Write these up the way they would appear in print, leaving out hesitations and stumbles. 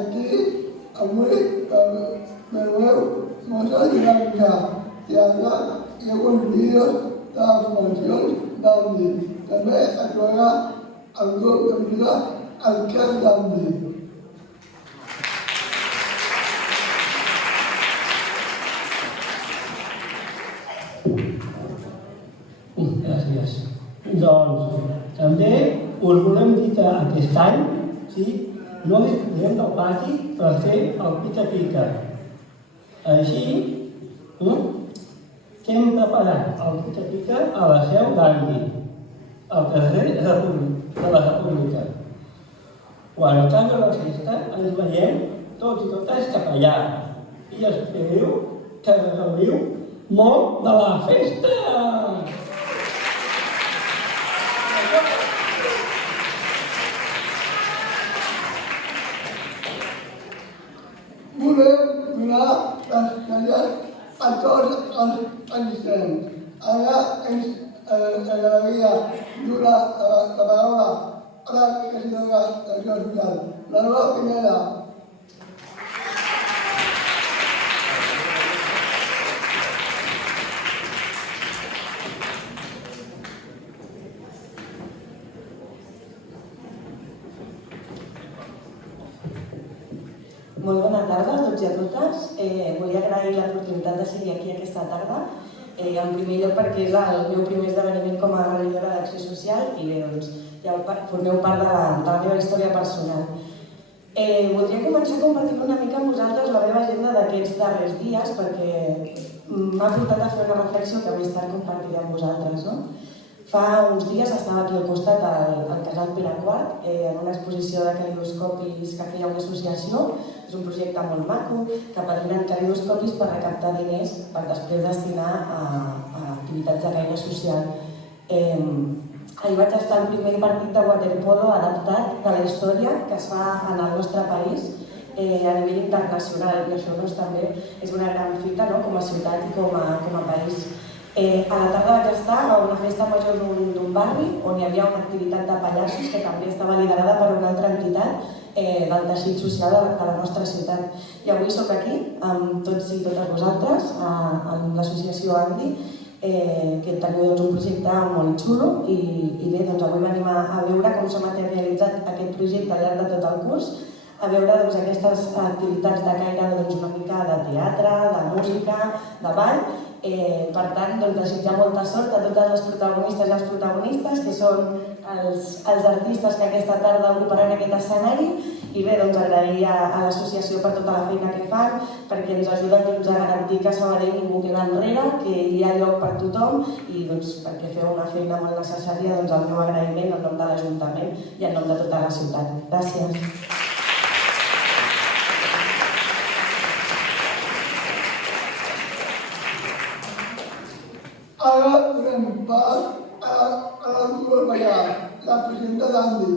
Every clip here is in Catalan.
aquí avui veieu mostra dinàmica teatre i alguns vídeos de les formacions d'Andy. També actuarà el grup de música El Cant d'Andy. Gràcies. Doncs també us volem dir que aquest any no disposem del pati per fer el pica-pica. Així que hem preparat el pica-pica a la seu d'Andy, al carrer de la República. Quan acabi la festa ens veiem tots i totes cap allà i espero que gaudiu molt de la festa! Volem donar les gràcies a tots els assistents. Ara ens agradaria donar la paraula a la regidora d'Acció Social, la Lola Pineda. Molt bona tarda a tots i a totes. Volia agrair l'oportunitat de ser aquí aquesta tarda. En primer lloc perquè és el meu primer esdeveniment com a regidora d'Acció Social i bé, doncs, ja formeu part de la meva història personal. Voldria començar compartint una mica amb vosaltres la meva agenda d'aquests darrers dies perquè m'ha portat a fer una reflexió que més tard compartiré amb vosaltres. Fa uns dies estava aquí al costat al casal Pere IV en una exposició de calidoscopis que feia una associació. És un projecte molt maco que padrinen calidoscopis per recaptar diners per després destinar a activitats de caire social. Ahir vaig estar al primer partit de waterpolo adaptat de la història que es fa en el nostre país a nivell internacional i això també és una gran fita com a ciutat i com a país. A la tarda vaig estar a una festa major d'un barri on hi havia una activitat de pallassos que també estava liderada per una altra entitat del teixit social de la nostra ciutat. I avui soc aquí amb tots i totes vosaltres, amb l'associació Andy, que teniu un projecte molt xulo i bé, avui venim a veure com s'ha materialitzat aquest projecte al llarg de tot el curs, a veure aquestes activitats de caire una mica de teatre, de música, de ball. Per tant, desitjar molta sort a totes les protagonistes i els protagonistes, que són els artistes que aquesta tarda ocuparan aquest escenari, i bé, agrair a l'associació per tota la feina que fan, perquè ens ajuden a garantir que a Sabadell ningú queda enrere, que hi ha lloc per tothom, i perquè feu una feina molt necessària, el meu agraïment en nom de l'Ajuntament i en nom de tota la ciutat. Gràcies. Ara donem pas a la Dolors Ballà, la presidenta d'Andy.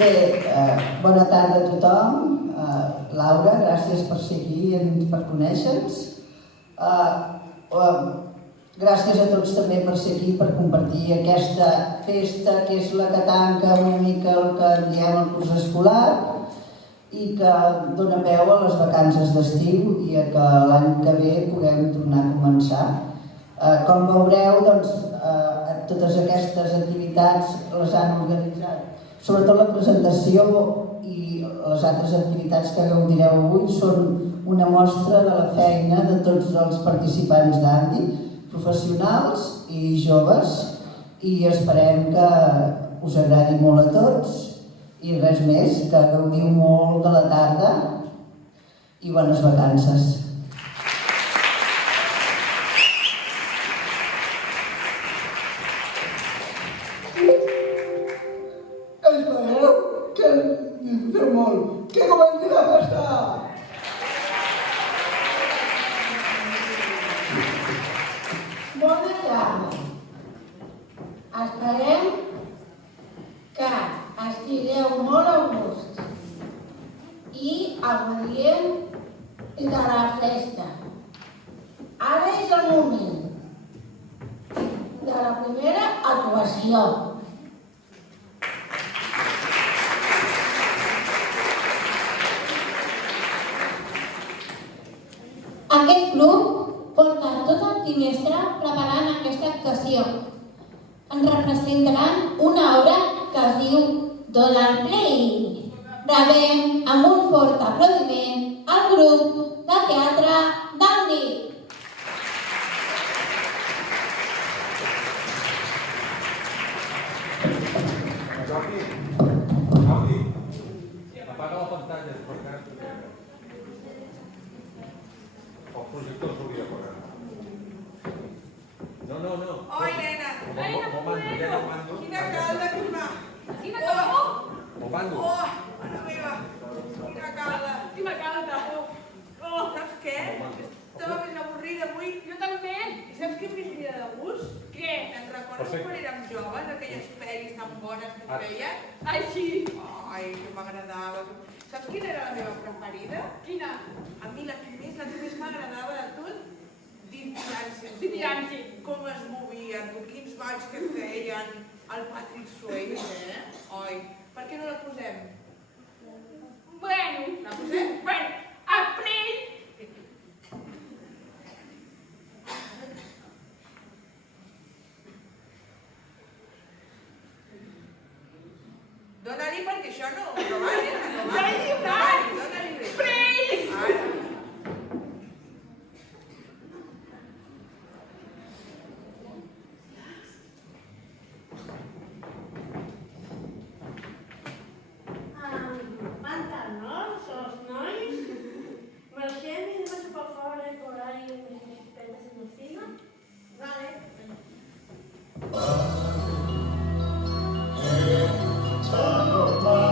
Bé, bona tarda a tothom. Laura, gràcies per ser aquí i per conèixer-nos. Gràcies a tots també per ser aquí, per compartir aquesta festa que és la que tanca una mica el que en diem el curs escolar i que dona peu a les vacances d'estiu i a que l'any que ve puguem tornar a començar. Com veureu, totes aquestes activitats les han organitzat. Sobretot la presentació i les altres activitats que gaudireu avui són una mostra de la feina de tots els participants d'Andy, professionals i joves, i esperem que us agradi molt a tots i res més, que gaudiu molt de la tarda i bones vacances. Espereu que disfruteu molt. Que comenci la festa! Bona tarda. aplaudient i de la festa. Ara és el moment de la primera actuació. Aquest grup porta tot el trimestre preparant aquesta actuació. Ens representaran una obra que es diu Donald Play. Rebem amb un fort aplaudiment al grup de teatre Dandy. Gaudi, apaga la pantalla, perquè el projector s'hauria d'apagar. No. Oi, nena. Ai, no puedo. Quina calda que fa. Quina calor! El bando. Mare meva. Quina calda. Quina calda! Saps què? Estava ben avorrida avui. Jo també! I saps què em vindria de gust? Què? Te'n recordes quan érem joves, aquelles pel·lis tan bones que es feien? Ai, sí! Ai, que m'agradava. Saps quina era la meva preferida? Quina? A mi la que més m'agradava de tot, d'infància. D'infància. Com es movien, quins balls que feien, el Patrick Swayze, Oi, per què no la posem? Bueno. La posem? Bueno, a Play. Dóna-li perquè això no vale, no Dóna-li, vale. Dóna-li res. Play. Ara. Thank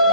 you.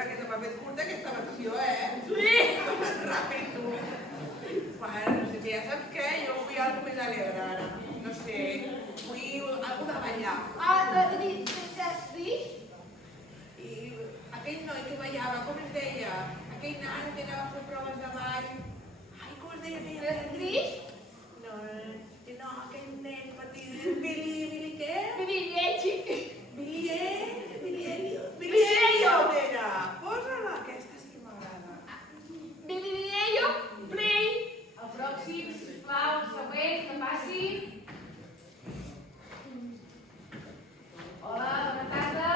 veure que se m'ha fet curta aquesta versió, Sí! Ràpid, tu. Bueno, no sé, ja saps què? Jo vull alguna més alegre ara. No sé, vull alguna de ballar. I aquell noi que ballava, com es deia? Aquell nano que anava a fer proves de ball. Ai, com es deia aquell nen? No, aquell nen petit. Billy què? Billy Elliot era. Posa-la, aquesta sí que m'agrada. El pròxim, sisplau, el següent, que passi. Hola, bona tarda.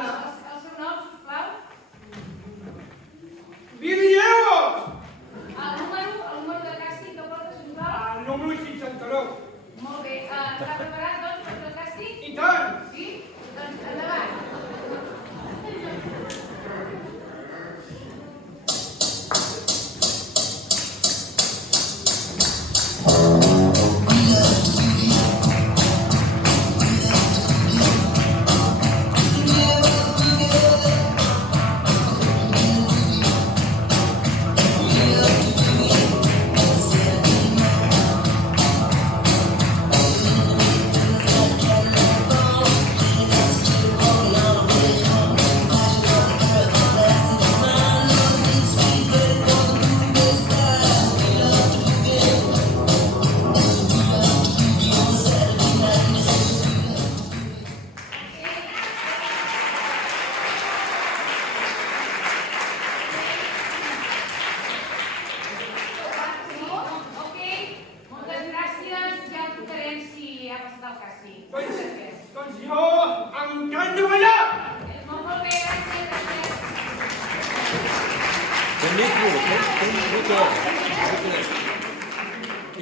El seu nom, sisplau. Billy Elliot! El número de càstig que porta, sisplau. El número 69. Molt bé. Està preparat, doncs, per el càstig? I tant! Sí? Doncs endavant. Ok, moltes gràcies. Ja el trucarem si ha passat el càstig. Doncs jo encant de ballar! Molt bé, gràcies.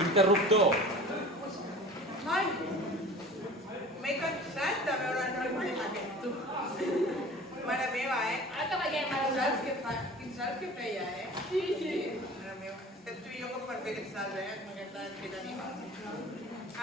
Interruptor. Ai, m'he cansat de veure el noi mateix aquest, tu. Mare meva, Ara que veiem, Quin salt que feia, Sí. Mare meva. Estem tu i jo com per fer aquest salt, amb aquesta edat que tenim.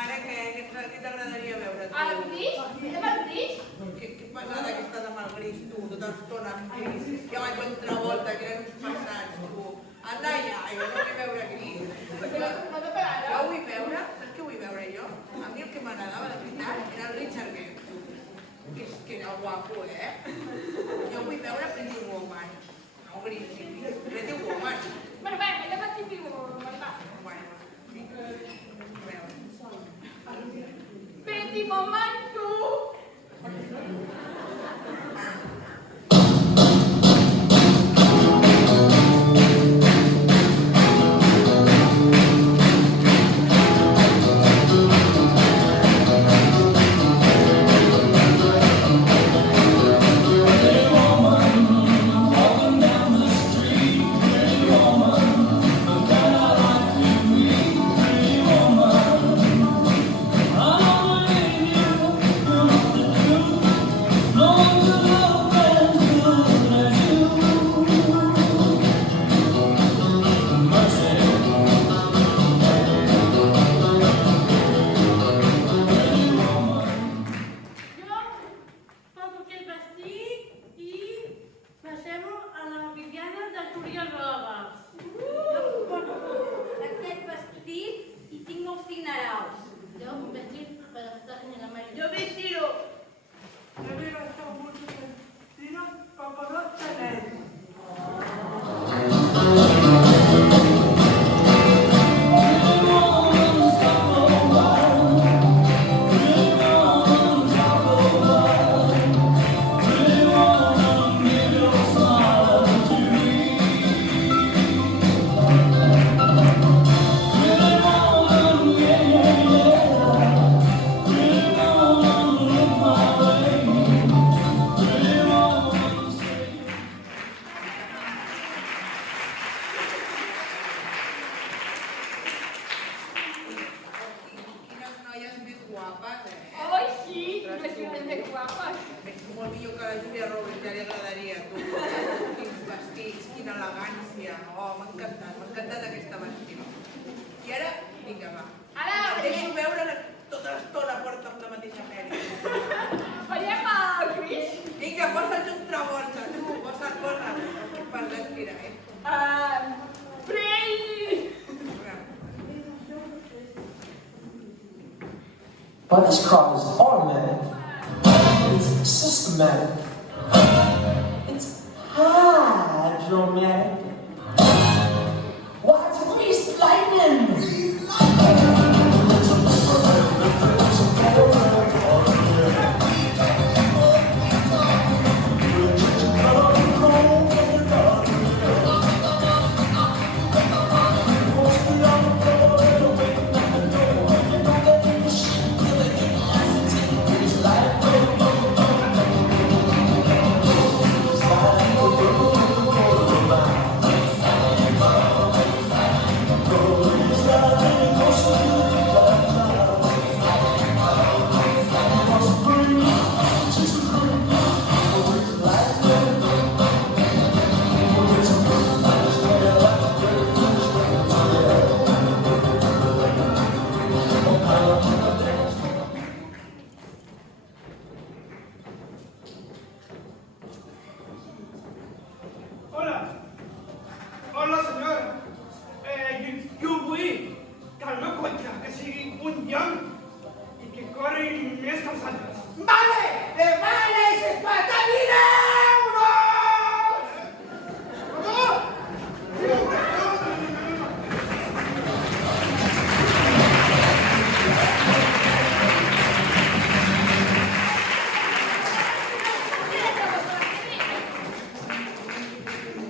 Ara què t'agradaria veure, tu? El gris? Anem al gris? Què passada que estàs amb el gris, tu, tota l'estona amb gris? Ja vaig contra volta, que eren uns passats, tu. Anda ja, jo no vull veure gris. Jo vull veure, saps què vull veure jo? A mi el que m'agradava de veritat era el Richard Gere, que era guapo, Jo vull veure Pretty Woman. No gris, Pretty Woman. Bueno, anem a Pretty Woman, va. Bueno, Pretty Woman, tu! encantat aquesta versió. I ara, vinga, va. Ara, deixo veure tota l'estona porta amb la mateixa pèl·li. Veiem el Cris. Vinga, posa'ls un Travolta, tu. Play! But this crowd is automatic. It's systematic. It's hydromatic. Why, it's greased lightning! Hola, senyor. Jo vull que el meu cotxe que sigui un llamp i que corri més que els altres. Vale, vale, 50.000 euros!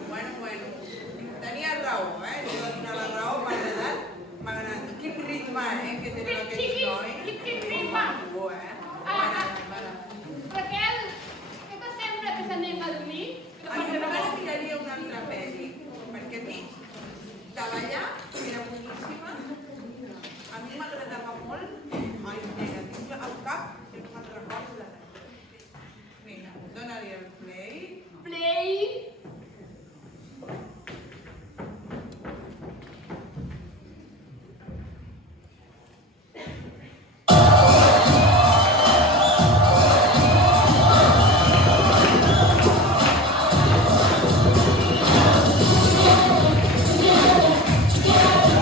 Bueno, tenia raó, li va donar la raó, m'ha agradat. Quin ritme, que tenen aquests nois. Quin ritme! Bo, Raquel, què te sembla que s'anem a dormir? Ara miraria una altra pel·li, perquè a mi, de ballar, era boníssima. A mi m'agradava molt. Ai, nena, tinc al cap i me'n recordo de la... Vinga, dona-li el play. Play! Together,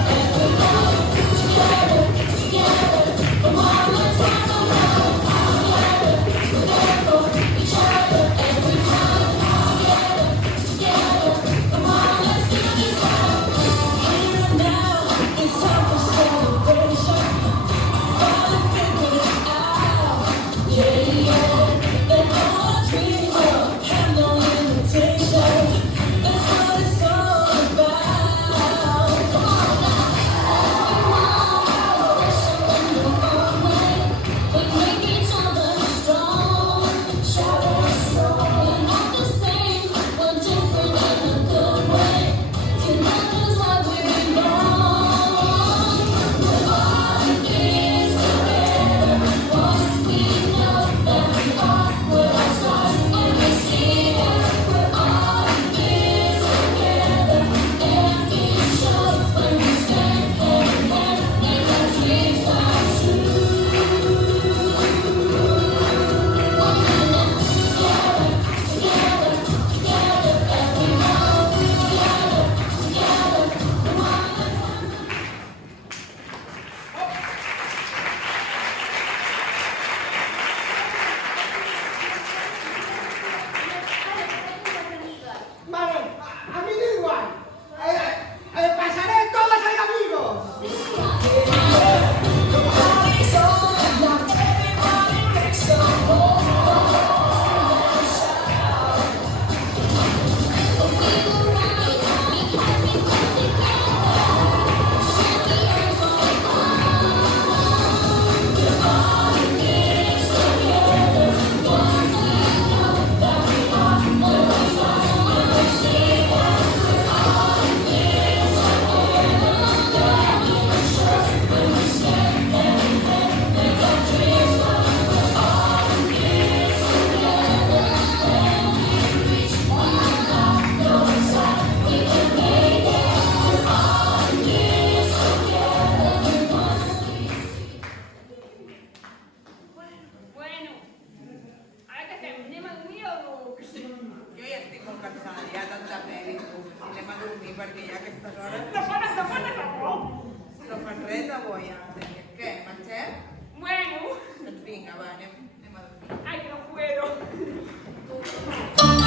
perquè ja a aquestes hores No fan res de bo ja. Què, marxem? Bueno. Doncs vinga, va, anem a dormir. Ay, no puedo. No.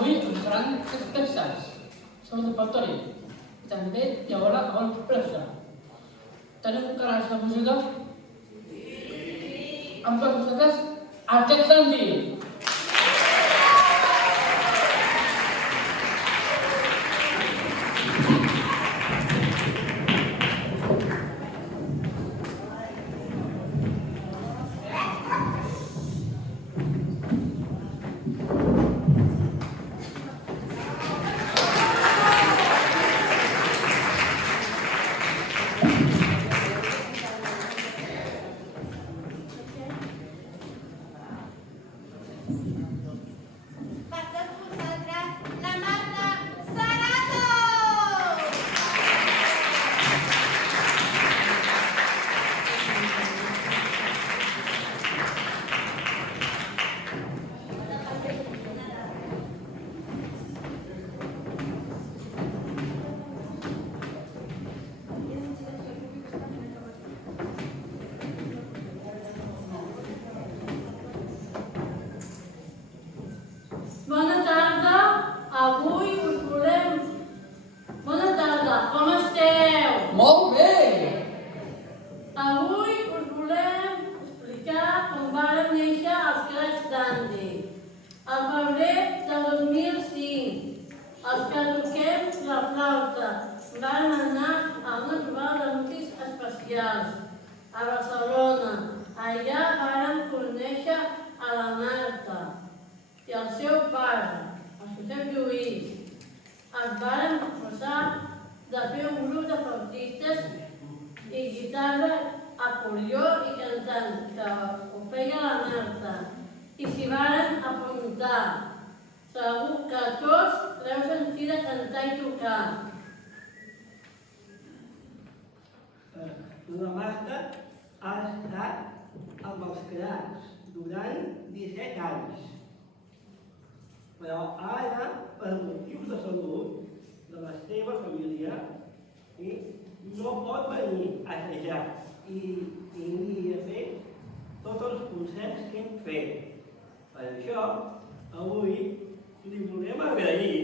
avui ens faran textos sobre el repertori. També hi haurà el pressa. Tenim un canal de música amb tots vosaltres aquest sentit. Bona tarda, avui us volem... Bona tarda, com esteu? Molt bé! Avui us volem explicar com varen néixer els cracs d'Andy. Al febrer de 2005, els que toquem la flauta van anar a una trobada de músics especials a Barcelona. Allà varen conèixer a la Marta i el seu pare, el Josep Lluís. Es varen proposar de fer un grup de flautistes i guitarra, acordió i cantant, que ho feia la Marta. I s'hi varen apuntar. Segur que tots l'heu sentit de cantar i tocar. La Marta ha estat amb els cracs durant 17 anys. Però ara, per motius de salut de la seva família, no pot venir a assajar i a fer tots els concerts que hem fet. Per això, avui li volem agrair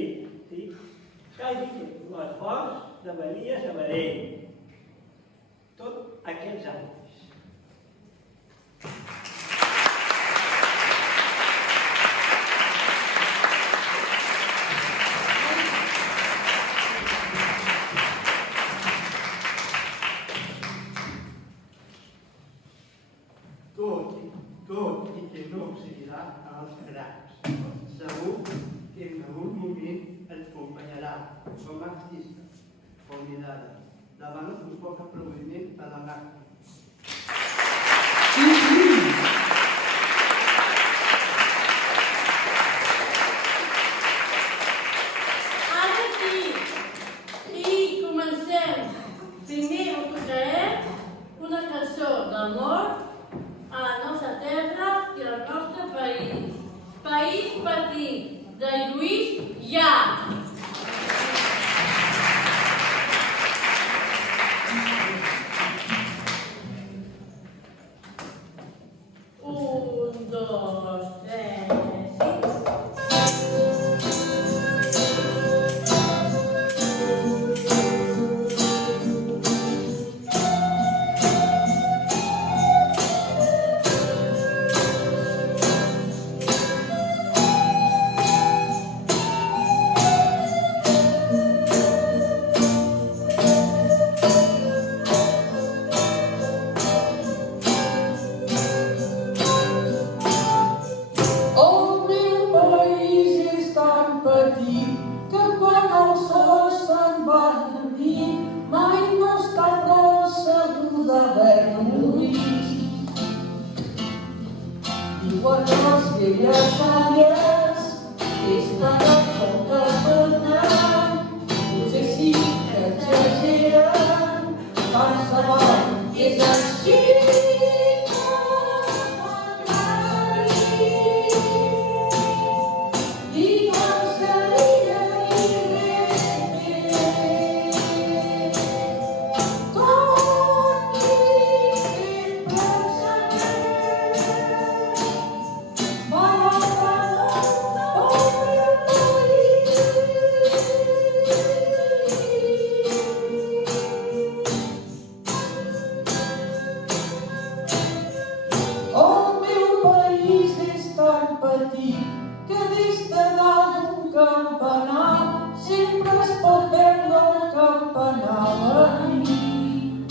que hagi fet l'esforç de venir a Sabadell tots aquests anys. Tot i que no seguirà als cracs. Segur que en algun moment et acompanyarà com a artista, convidada. Davant us poc aplaudiment a la Marta. Ara sí, i comencem. Primer us tocarem una cançó d'amor a la nostra terra i al nostre país. País petit, de Lluís Llach. Un, dos, tres, petit que des de dalt d'un campanar sempre es pot veure el campanar a la nit.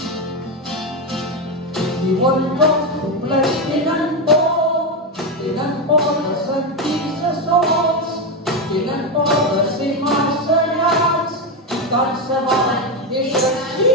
Diuen que els poblets tenen por de sentir-se sols, tenen por de ser massa llargs, tant se van és així.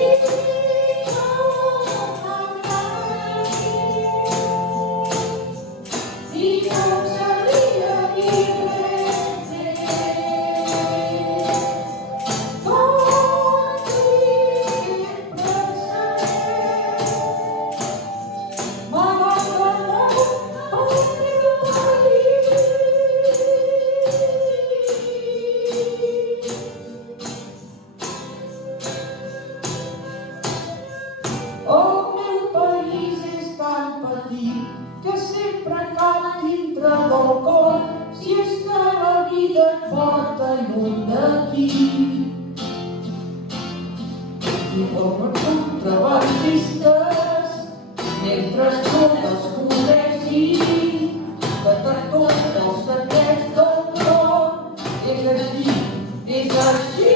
Que sempre cal dintre del cor, si és que la vida et porta lluny d'aquí. I com a contrabandistes, mentre tot es coneixi, que te tots els secrets del món, és així, és així.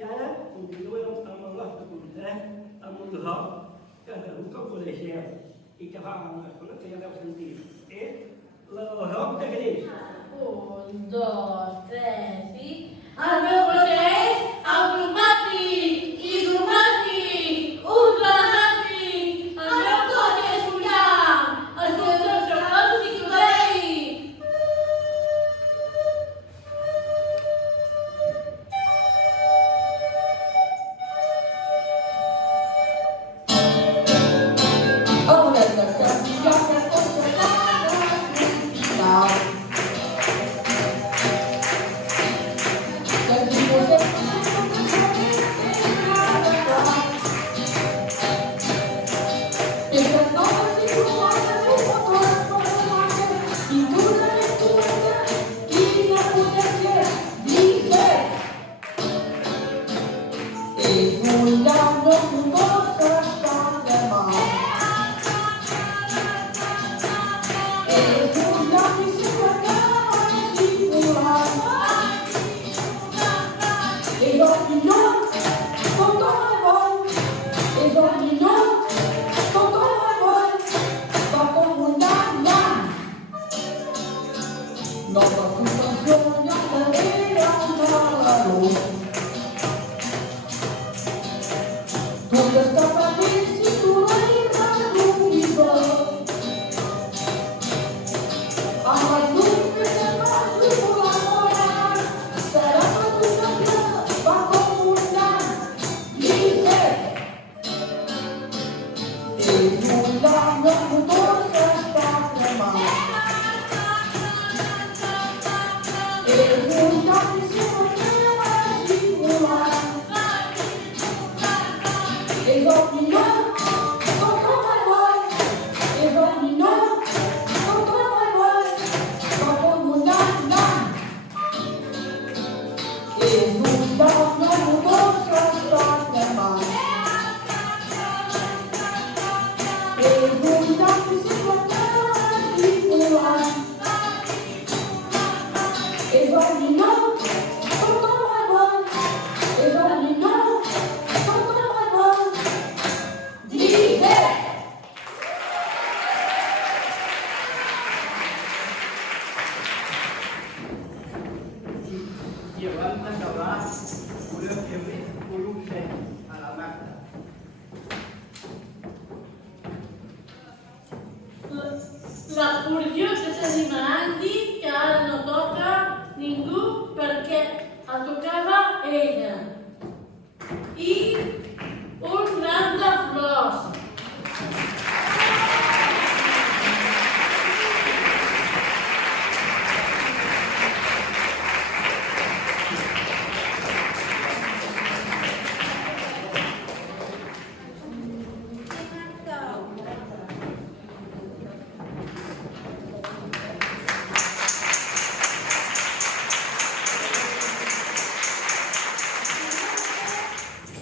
I ara continuem amb el nostre concert, amb un rock que segur que coneixeu i que fa unes coses que ja l'heu sentit. És el rock de Greix. 1, 2, 3 i... El meu cotxe és automàtic, hidromàtic, ultramàtic. El meu cotxe és un llamp, els motors són alts i corrents. Thank you. l'acordió que tenim a Andy, que ara no toca ningú perquè el tocava ella. I un ram de flors.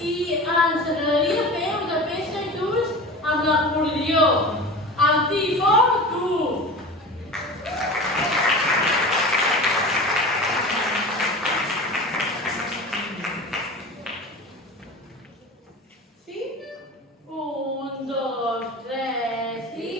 I ens agradaria fer una festa just amb l'acordió. El tifó, tu! Sí? 1, 2, 3 i...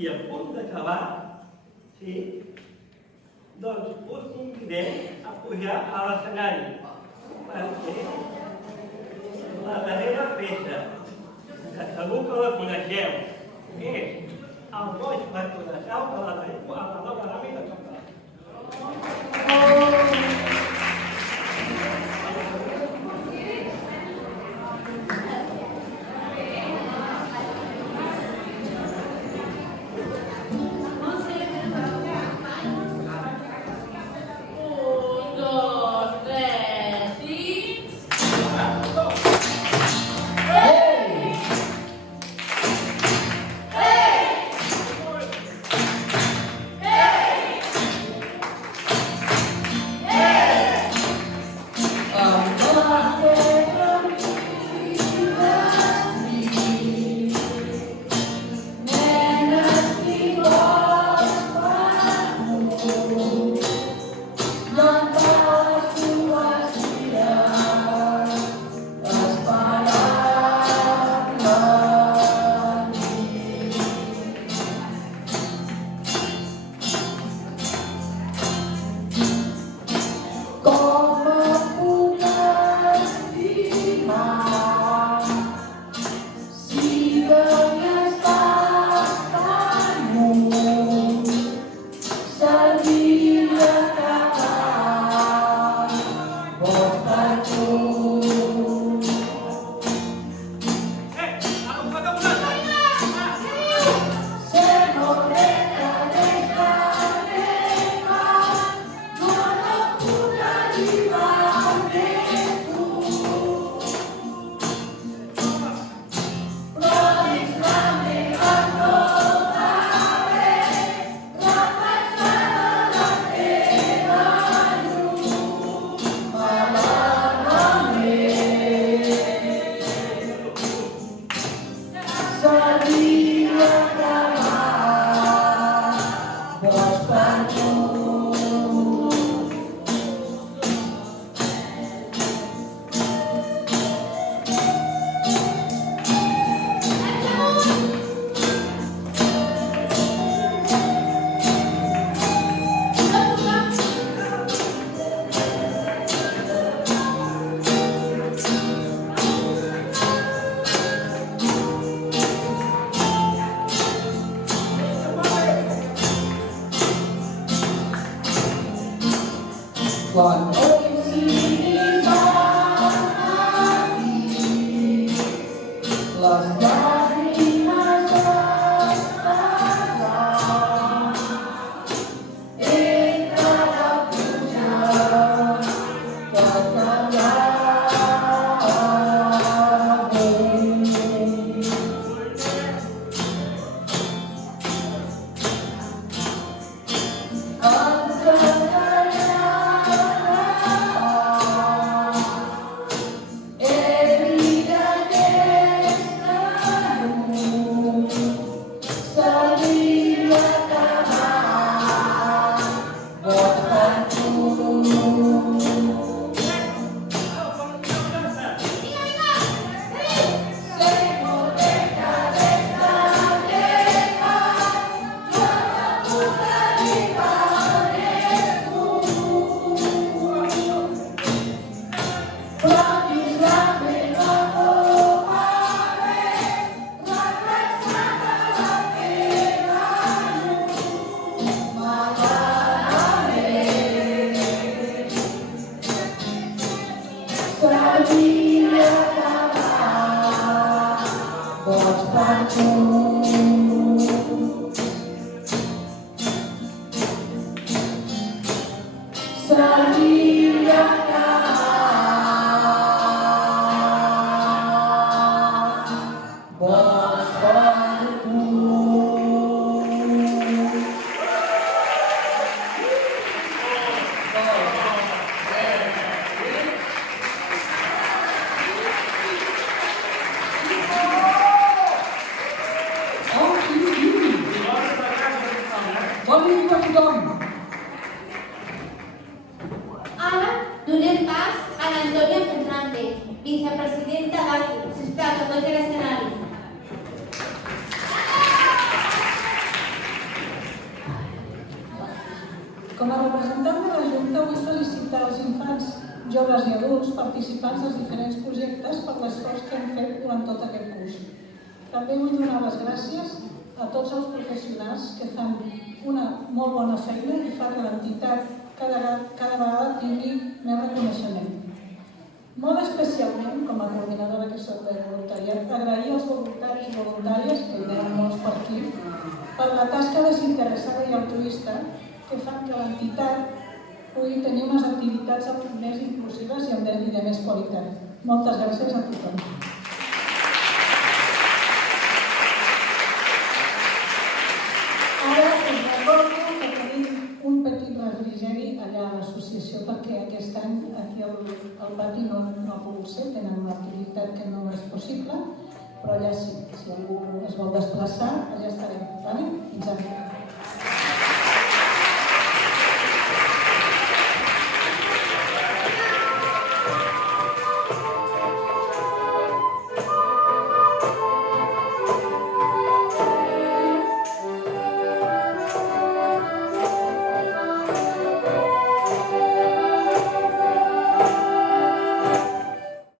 i a punt d'acabar, sí, doncs us convidem a pujar a l'escenari perquè la darrera peça, que segur que la coneixeu, és el boig per conèixer de la pel·lícula a la nova ràpida de tocar. S'havia acabat, boig per tu. S'havia acabat, boig per tu. Bon dia a tothom. Ara donem pas a l'Antonia Fernández, vicepresidenta d'ACI. Sisplau, que posi a l'escenari. Com a representant de la Junta vull felicitar els infants, joves i adults participants dels diferents projectes per l'esforç que hem fet durant tot aquest curs. També vull donar les gràcies a tots els professionals que fan una molt bona feina i fa que l'entitat cada vegada tingui més reconeixement. Molt especialment, com a coordinadora que soc de voluntariat, agrair als voluntaris i voluntàries, que hi ha molts per aquí, per la tasca desinteressada i altruista que fan que l'entitat pugui tenir unes activitats més inclusives i de més qualitat. Moltes gràcies a tothom. Ara us recordo que tenim un petit refrigeri allà a l'associació perquè aquest any aquí al pati no ha pogut ser, tenen una activitat que no és possible, però allà sí, si algú es vol desplaçar, allà estarem. Fins ara.